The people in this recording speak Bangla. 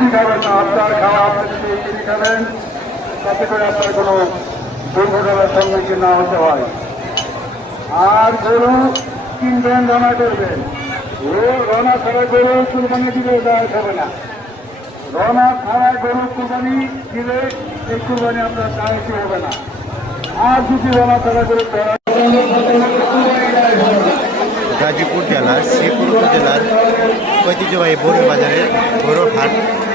আপনার খাওয়া আপনি যদি কিনে খাবেন তাতে করে আপনার কোনো দুর্ঘটনার সম্মুখীন না হতে হয় আর গরু কিনবেন রানা করবেন রানা ছাড়া গরু কুরবানি দিবে দেওয়া হবে না রানা ছাড়া গরু কুরবানি দিলে এই কুরবানি আপনার সাহায্য হবে না আর যদি রানা ছাড়া গরু গাজীপুর জেলার শ্রীপুর উপজেলার ঐতিহ্যবাহী বড়ুর বাজারে বড় হাট